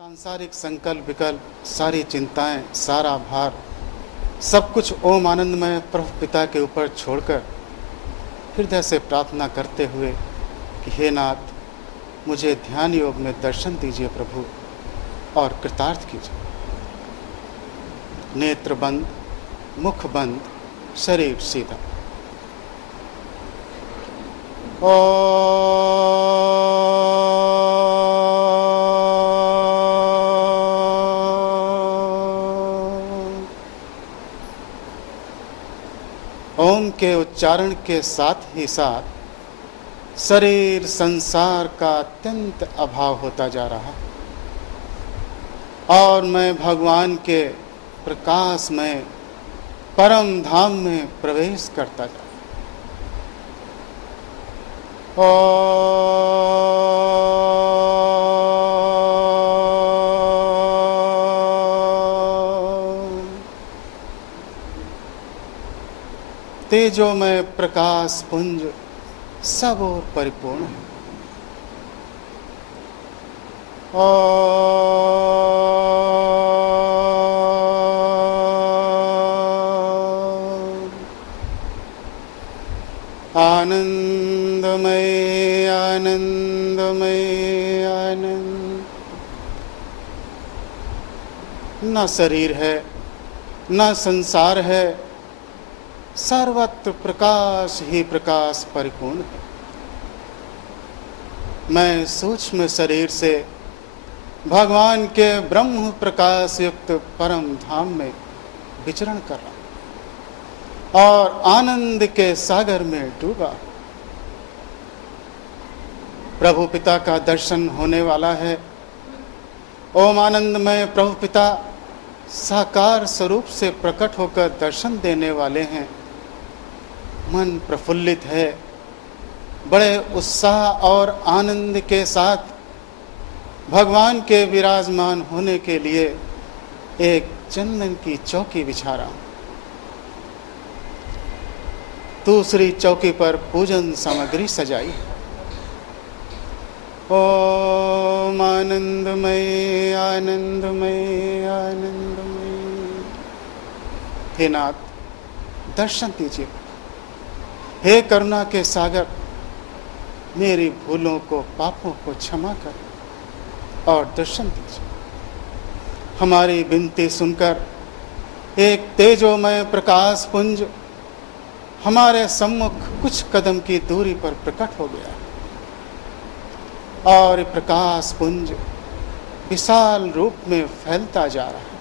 सांसारिक संकल्प विकल्प, सारी चिंताएं, सारा भार, सब कुछ ओम आनंदमय प्रभु पिता के ऊपर छोड़कर हृदय से प्रार्थना करते हुए कि हे नाथ, मुझे ध्यान योग में दर्शन दीजिए प्रभु और कृतार्थ कीजिए। नेत्र बंद, मुख बंद, शरीर सीधा। ओम के उच्चारण के साथ ही साथ शरीर संसार का अत्यंत अभाव होता जा रहा और मैं भगवान के प्रकाश में परम धाम में प्रवेश करता जा तेजोमय प्रकाश पुंज सब ओर परिपूर्ण है। आनंदमय आनंदमय आनंद। न शरीर है, न संसार है, सर्वत्र प्रकाश ही प्रकाश परिपूर्ण है। मैं सूक्ष्म शरीर से भगवान के ब्रह्म प्रकाश युक्त परम धाम में विचरण कर रहा और आनंद के सागर में डूबा। प्रभु पिता का दर्शन होने वाला है। ओम आनंदमय प्रभु पिता साकार स्वरूप से प्रकट होकर दर्शन देने वाले हैं। मन प्रफुल्लित है। बड़े उत्साह और आनंद के साथ भगवान के विराजमान होने के लिए एक चंदन की चौकी बिछा रहा हूं। दूसरी चौकी पर पूजन सामग्री सजाई। ओम आनंदमय आनंदमय आनंदमय। हे नाथ, दर्शन दीजिए। हे करुणा के सागर, मेरी भूलों को, पापों को क्षमा कर और दर्शन दीजिए। हमारी विनती सुनकर एक तेजोमय प्रकाश पुंज हमारे सम्मुख कुछ कदम की दूरी पर प्रकट हो गया और प्रकाश पुंज विशाल रूप में फैलता जा रहा है।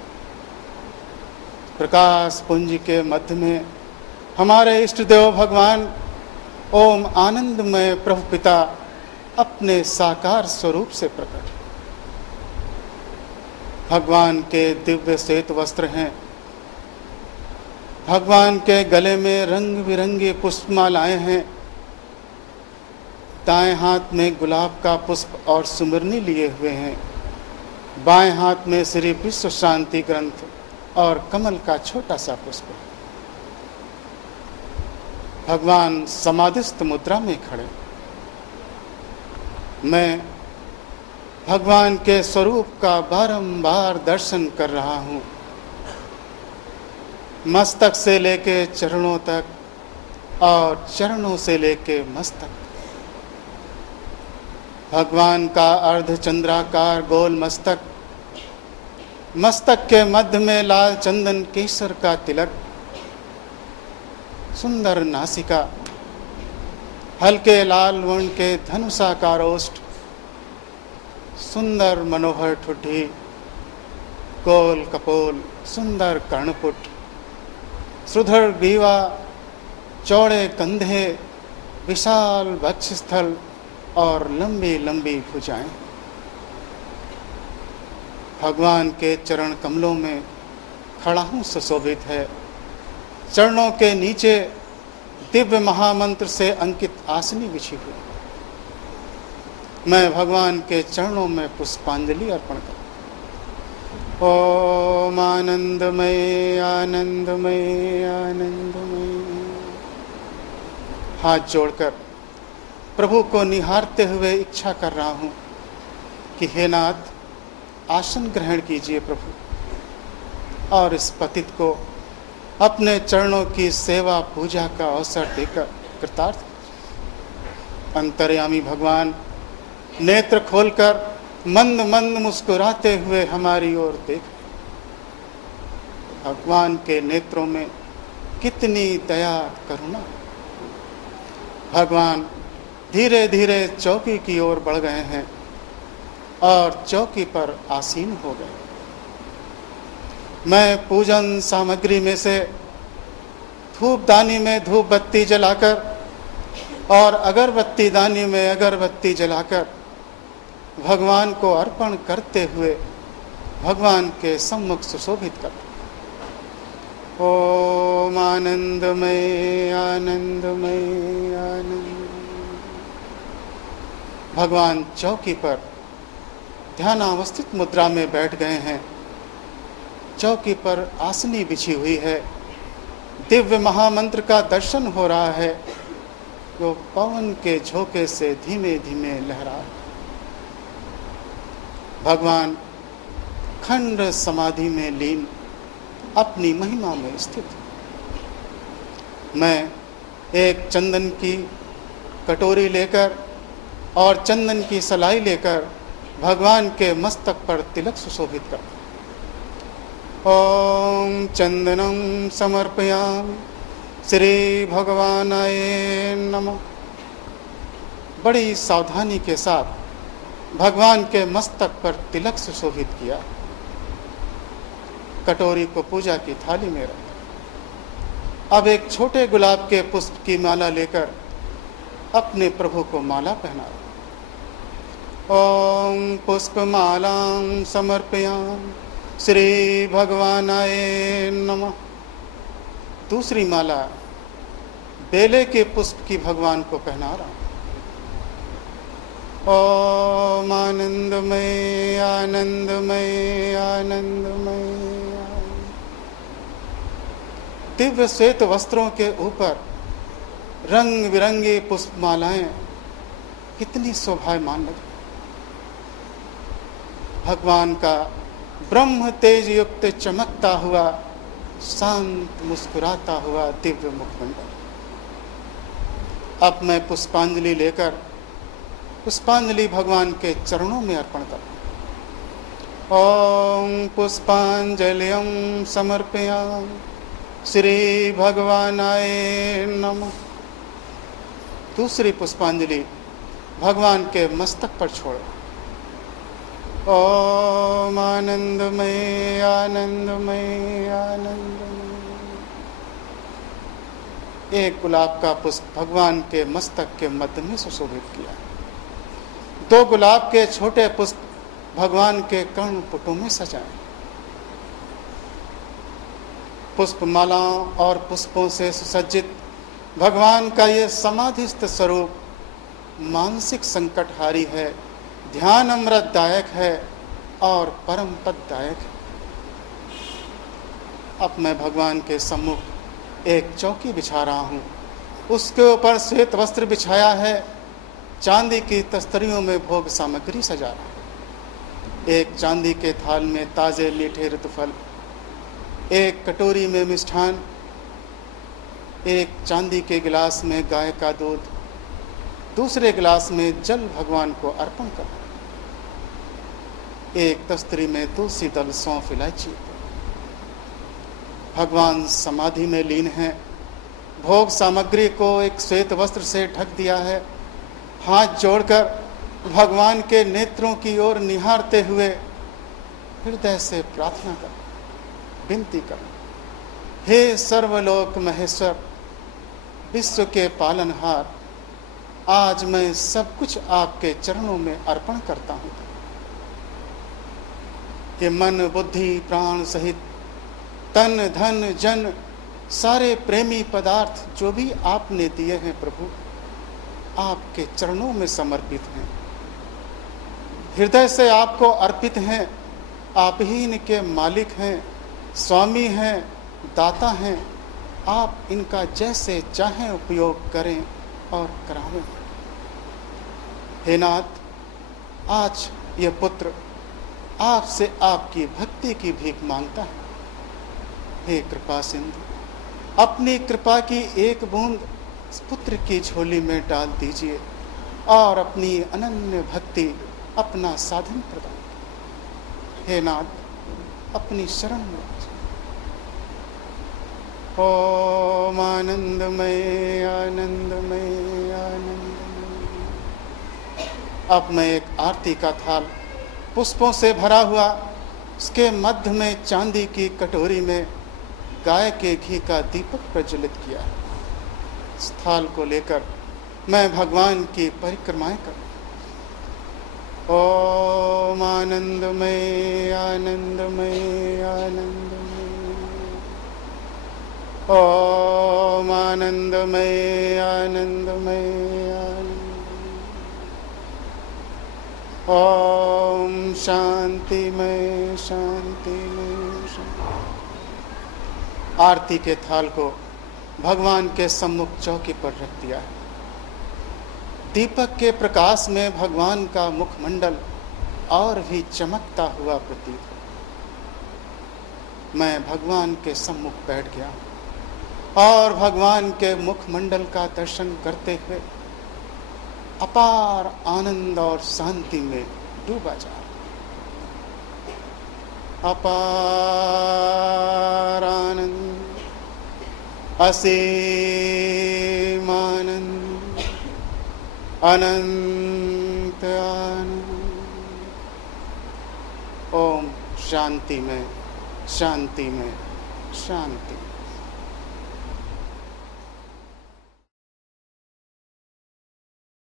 प्रकाश पुंज के मध्य में हमारे इष्ट देव भगवान ओम आनंदमय प्रभु पिता अपने साकार स्वरूप से प्रकट। भगवान के दिव्य श्वेत वस्त्र हैं। भगवान के गले में रंग बिरंगी पुष्पमालाएं हैं। दाएं हाथ में गुलाब का पुष्प और सुमरनी लिए हुए हैं। बाएं हाथ में श्री विश्व शांति ग्रंथ और कमल का छोटा सा पुष्प। भगवान समाधिस्थ मुद्रा में खड़े। मैं भगवान के स्वरूप का बारंबार दर्शन कर रहा हूँ। मस्तक से लेके चरणों तक और चरणों से लेके मस्तक। भगवान का अर्धचंद्राकार गोल मस्तक, मस्तक के मध्य में लाल चंदन केसर का तिलक, सुंदर नासिका, हल्के लाल वर्ण के धनुषाकार ओष्ठ, सुंदर मनोहर ठुड्डी, गोल कपोल, सुंदर कर्णपुट, सुधर ग्रीवा, चौड़े कंधे, विशाल वक्षस्थल और लंबी लंबी भुजाएं। भगवान के चरण कमलों में खड़ा हूं सुशोभित है। चरणों के नीचे दिव्य महामंत्र से अंकित आसनी बिछी हुई। मैं भगवान के चरणों में पुष्पांजलि अर्पण करता। ओम आनंदमय आनंदमय आनंदमय। हाथ जोड़कर प्रभु को निहारते हुए इच्छा कर रहा हूँ कि हे नाथ, आसन ग्रहण कीजिए प्रभु, और इस पतित को अपने चरणों की सेवा पूजा का अवसर देकर कृतार्थ। अंतर्यामी भगवान नेत्र खोलकर मंद मंद मुस्कुराते हुए हमारी ओर देख। भगवान के नेत्रों में कितनी दया करुणा। भगवान धीरे धीरे चौकी की ओर बढ़ गए हैं और चौकी पर आसीन हो गए। मैं पूजन सामग्री में से धूपदानी में धूप बत्ती जलाकर और अगरबत्ती दानी में अगरबत्ती जलाकर भगवान को अर्पण करते हुए भगवान के सम्मुख सुशोभित कर। ओम आनंदमय आनंदमय आनंद। भगवान चौकी पर ध्यानावस्थित मुद्रा में बैठ गए हैं। चौकी पर आसनी बिछी हुई है। दिव्य महामंत्र का दर्शन हो रहा है, जो पवन के झोंके से धीमे धीमे लहरा है। भगवान खंड समाधि में लीन अपनी महिमा में स्थित। मैं एक चंदन की कटोरी लेकर और चंदन की सलाई लेकर भगवान के मस्तक पर तिलक सुशोभित करता। ओम चंदनम समर्पयामि श्री भगवानाय नमः। बड़ी सावधानी के साथ भगवान के मस्तक पर तिलक सुशोभित किया। कटोरी को पूजा की थाली में रखा। अब एक छोटे गुलाब के पुष्प की माला लेकर अपने प्रभु को माला पहना। ओम पुष्पमालां समर्पयामि श्री भगवानाय नमः। दूसरी माला बेले के पुष्प की भगवान को पहना रहा। ओम आनंदमय आनंदमय आनंदमय। दिव्य श्वेत वस्त्रों के ऊपर रंग बिरंगी पुष्पमालाएं कितनी शोभायमान लगी। भगवान का ब्रह्म तेज युक्त चमकता हुआ शांत मुस्कुराता हुआ दिव्य मुखमंडल। अब मैं पुष्पांजलि लेकर पुष्पांजलि भगवान के चरणों में अर्पण कर। ओम पुष्पांजलिं समर्पयामि श्री भगवानाय नमः। दूसरी पुष्पांजलि भगवान के मस्तक पर छोड़। ओम आनंदमय आनंदमय आनंदमय। एक गुलाब का पुष्प भगवान के मस्तक के मध्य में सुशोभित किया। दो गुलाब के छोटे पुष्प भगवान के कर्ण पुटों में सजाए। पुष्पमालाओं और पुष्पों से सुसज्जित भगवान का ये समाधिस्थ स्वरूप मानसिक संकटहारी है, ध्यान अमृतदायक है और परम पददायक है। अब मैं भगवान के सम्मुख एक चौकी बिछा रहा हूँ। उसके ऊपर श्वेत वस्त्र बिछाया है। चांदी की तस्तरियों में भोग सामग्री सजा रहा है। एक चांदी के थाल में ताजे मीठे ऋतुफल, एक कटोरी में मिष्ठान, एक चांदी के गिलास में गाय का दूध, दूसरे गिलास में जल भगवान को अर्पण कर। एक तस्तरी में तुलसी दल, सौंफ, इलायची। भगवान समाधि में लीन हैं। भोग सामग्री को एक श्वेत वस्त्र से ढक दिया है। हाथ जोड़कर भगवान के नेत्रों की ओर निहारते हुए हृदय से प्रार्थना कर, विनती कर। हे सर्वलोक महेश्वर, विश्व के पालनहार, आज मैं सब कुछ आपके चरणों में अर्पण करता हूँ। ये मन बुद्धि प्राण सहित तन धन जन सारे प्रेमी पदार्थ जो भी आपने दिए हैं प्रभु, आपके चरणों में समर्पित हैं। हृदय से आपको अर्पित हैं। आप ही इनके मालिक हैं, स्वामी हैं, दाता हैं। आप इनका जैसे चाहें उपयोग करें और करावें। हे नाथ, आज ये पुत्र आपसे आपकी भक्ति की भीख मांगता है। हे कृपा सिंधु, अपनी कृपा की एक बूंद इस पुत्र की झोली में डाल दीजिए और अपनी अनन्य भक्ति अपना साधन प्रदान कीजिए। हे नाथ, अपनी शरण में ओम आनंदमय आनंदमय आनंदमय। अब मैं एक आरती का थाल पुष्पों से भरा हुआ, उसके मध्य में चांदी की कटोरी में गाय के घी का दीपक प्रज्वलित किया। इस थाल को लेकर मैं भगवान की परिक्रमाएं करूं। ओम आनंदमय आनंदमय आनंदमय। ओम आनंदमय आनंदमय आनंदमय। ओम शांतिमय शांतिमय शांति। आरती के थाल को भगवान के सम्मुख चौकी पर रख दिया है। दीपक के प्रकाश में भगवान का मुखमंडल और भी चमकता हुआ प्रतीत हो। मैं भगवान के सम्मुख बैठ गया और भगवान के मुखमंडल का दर्शन करते हुए अपार आनंद और शांति में डूबा जा रहा। अपार आनंद, असीम आनंद, अनंत आनंद। ओम शांति में शांति में शांति।